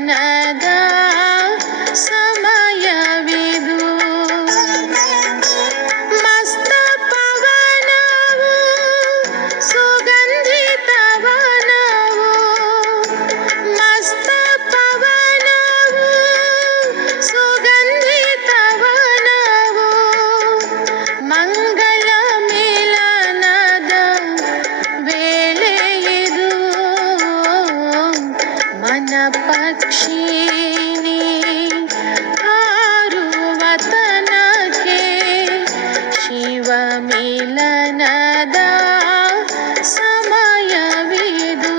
ಮಿಲನದ ಸಮಯವಿದು. ಮಸ್ತ ಪವನವು ಸುಗಂಧಿತವನವು, ಮಸ್ತ ಪವನವು ಸುಗಂಧಿತವನವು, ಮಂಗಲ ಮಿಲನದ ವೇಳೆಯಿದು. ಮನ ಪಕ್ಷಿನಿ ಹಾರುವ ತನಕೆ ಶಿವ ಮಿಲನದ ಸಮಯವಿದು.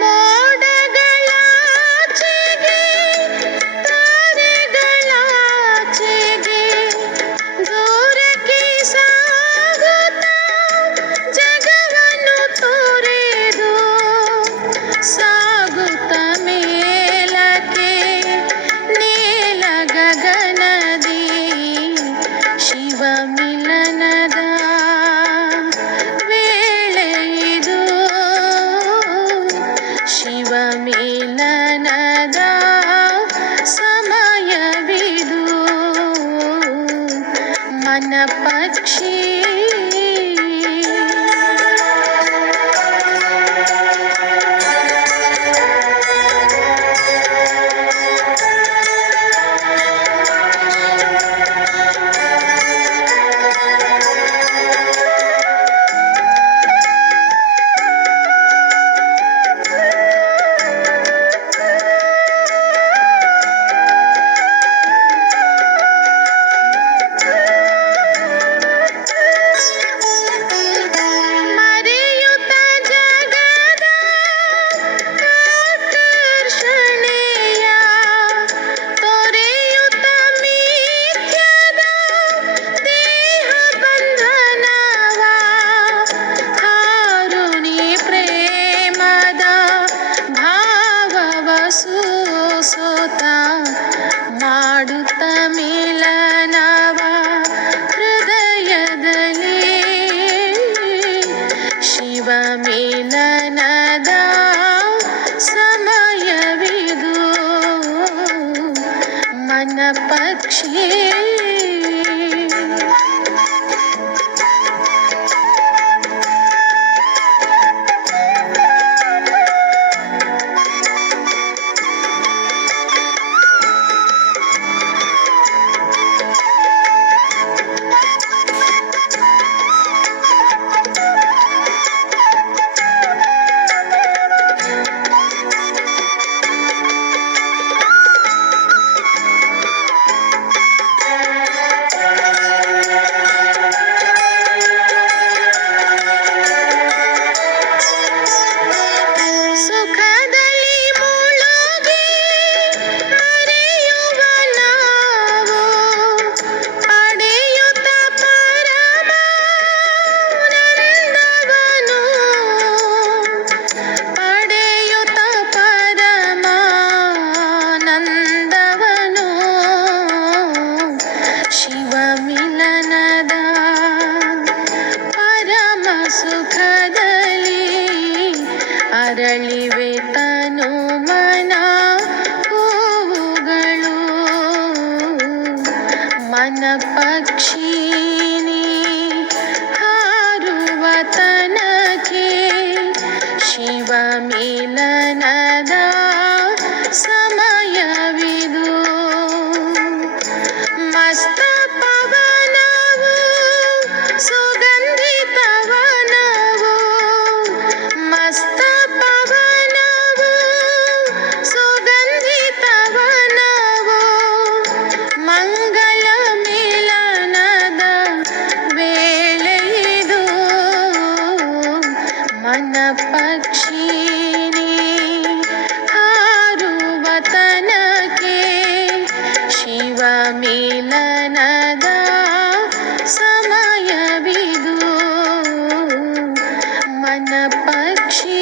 ಮೋಡಗಳಾಚೆಗೆ ತಾರೆಗಳಾಚೆಗೆ ದೂರಕ್ಕೆ ಸಾಗುತ್ತಾ ಜಗವನ್ನು ತೊರೆದು, ಸಾಗುತ್ತ ಮೇಲಕ್ಕೆ ನೀಲ ಗಗನದಿ ಶಿವ ಮಿಲನದ ವೇಳೆಯಿದು. ಶಿವ ಮಿಲನದ ಸಮಯವಿದು. ಮನ ಪಕ್ಷಿ ಮರೆಯುತ್ತ ಜಗದ ಆಕರ್ಷಣೆಯ, ತೊರೆಯುತ್ತ ಮಿಥ್ಯದ ದೇಹ ಬಂಧನವ, ಹಾರುನಿ ಪ್ರೇಮದ ಭಾವವ ಸೂಸುತ್ತ ಮಾಡುತ್ತ ಮಿಲನವ ಹೃದಯದಲ್ಲಿ. ಶಿವ ಮಿಲನದ ಸಮಯವಿದು. ಮನ ಪಕ್ಷಿ ಸುಖದಲ್ಲಿ ಮುಳುಗಿ ಮರೆಯುವ ನಾವು, ಪಡೆಯುತ್ತ ಪರಮಾನಂದವನು, ಪಡೆಯುತ್ತ ಪರಮಾನಂದವನು. ಶಿವ ಮಿಲನದ ಪರಮ ಸುಖದಲ್ಲಿ ಅರಳಿವೆ ತನು ಮನ ಹೂವುಗಳು. ಮನ ಪಕ್ಷಿನಿ ಹಾರುವ ತನಕೆ ಶಿವ ಮಿಲನದ ಸಮಯವಿದು. ಮಸ್ತ ಪವನವು ಸುಗಂಧಿತವನವು, ಮಸ್ತ ಪವನವು ಸುಗಂಧಿತವನವು, ಮಂಗಲ ಮಿಲನದ ಮಿಲನದ ಸಮಯವಿದು ಮನ ಪಕ್ಷಿ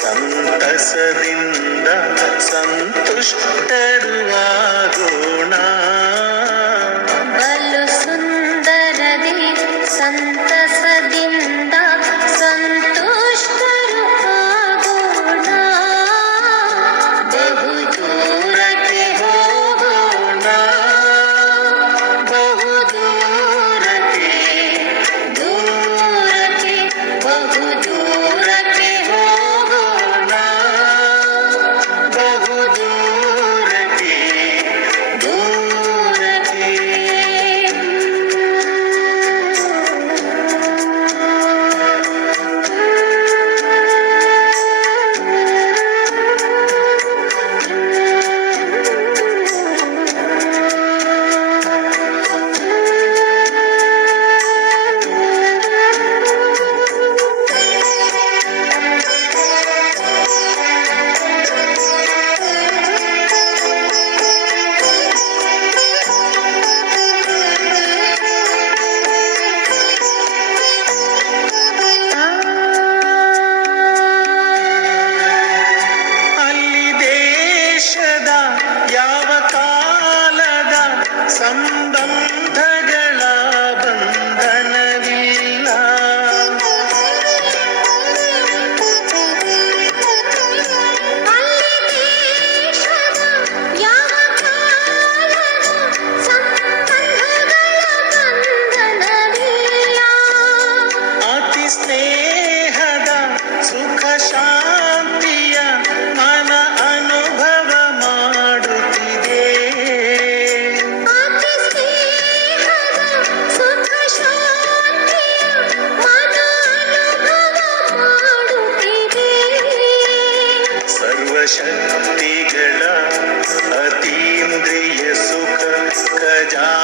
ಸಂತಸದಿಂದ ಸಂತುಷ್ಟರು ಆಗೋಣ. ಬಲು ಸುಂದರದಿ ಸಂತಸದಿಂದ ಸಂತುಷ್ಟರು ಆಗೋಣ. ಬಹು ದೂರಕ್ಕೆ ಹೋಗೋಣ, ಬಹು ದೂರಕ್ಕೆ, ದೂರಕ್ಕೆ ಬಹು ದೂರಕ್ಕೆ ಹೋಗೋಣ. ಬಹು ದೂರಕ್ಕೆ, ದೂರಕ್ಕೆ ಅಲ್ಲಿ ದೇಶದ ಯಾವ ಕಾಲದ ಸಂಬಂಧಗಳ ಬಂಧನವಿಲ್ಲ. ಅಲ್ಲಿ ದೇಶದ ಯಾವ ಕಾಲದ ಸಂಬಂಧಗಳ ಬಂಧನವಿಲ್ಲ. ಅತಿ ಸ್ನೇಹದ ಸುಖ ಶಾಂತಿಯ ಮನ ಅನುಭವ ಮಾಡುತ್ತಿದೆ. ಅತಿ ಸ್ನೇಹದ ಖಜಾನೆ